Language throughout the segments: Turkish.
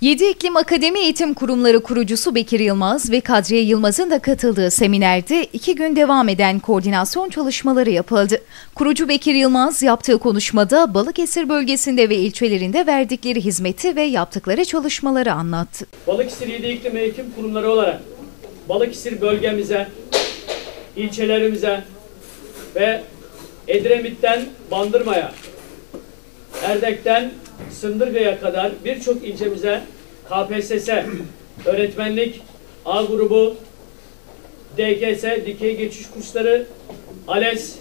7 İklim Akademi Eğitim Kurumları kurucusu Bekir Yılmaz ve Kadriye Yılmaz'ın da katıldığı seminerde iki gün devam eden koordinasyon çalışmaları yapıldı. Kurucu Bekir Yılmaz yaptığı konuşmada Balıkesir bölgesinde ve ilçelerinde verdikleri hizmeti ve yaptıkları çalışmaları anlattı. Balıkesir 7 İklim Eğitim Kurumları olarak Balıkesir bölgemize, ilçelerimize ve Edremit'ten Bandırma'ya, Erdek'ten Sındırga'ya kadar birçok ilçemize KPSS, öğretmenlik, A grubu, DGS, dikey geçiş kursları, ALES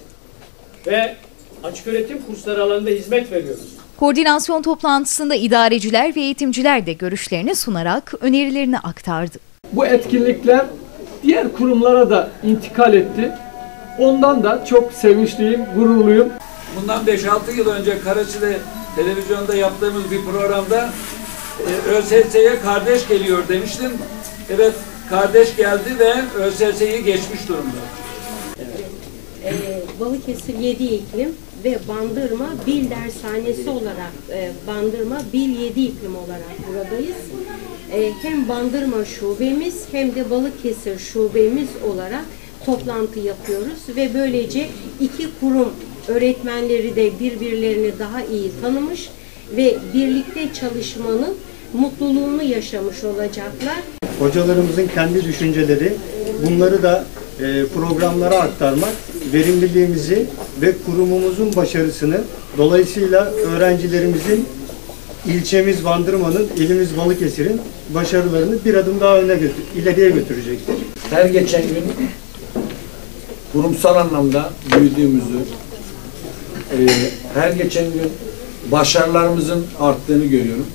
ve açık öğretim kursları alanında hizmet veriyoruz. Koordinasyon toplantısında idareciler ve eğitimciler de görüşlerini sunarak önerilerini aktardı. Bu etkinlikler diğer kurumlara da intikal etti. Ondan da çok sevinçliyim, gururluyum. Bundan 5-6 yıl önce Karaçi'de televizyonda yaptığımız bir programda e, ÖSS'ye kardeş geliyor demiştim. Evet kardeş geldi ve ÖSS'yi geçmiş durumda. e, Balıkesir 7 iklim ve Bandırma Bil Dershanesi olarak e, Bandırma Bil 7 iklim olarak buradayız. E, hem Bandırma şubemiz hem de Balıkesir şubemiz olarak toplantı yapıyoruz ve böylece iki kurum öğretmenleri de birbirlerini daha iyi tanımış ve birlikte çalışmanın mutluluğunu yaşamış olacaklar. hocalarımızın kendi düşünceleri, bunları da e, programlara aktarmak, verimliliğimizi ve kurumumuzun başarısını, dolayısıyla öğrencilerimizin ilçemiz Bandırma'nın, ilimiz Balıkesir'in başarılarını bir adım daha öne götür, ileriye götürecektir. her geçen gün kurumsal anlamda büyüdüğümüzü, her geçen gün başarılarımızın arttığını görüyorum.